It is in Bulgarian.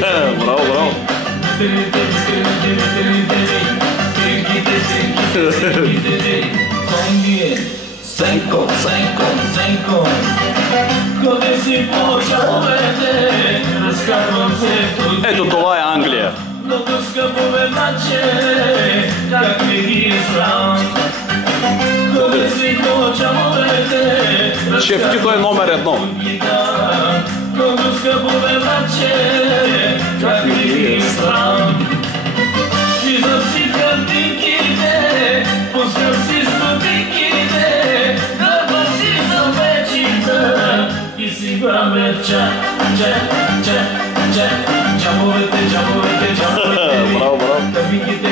Bravo, bravo. Senko, senko, senko. Къде си почаловете, разкарвам се тук. Ето това е Англия. Много скъпо ведначе, как ви ги избрам. Къде си почаловете, Шефтито е номер едно. много скъпо ведначе, как ви ги избрам. Виждам си картинките, пускам си стотинките, дърпам си за вечица и си граме ча, ча, ча, ча, джамовете, джамовете, джамовете. Браво, браво. Кабинките,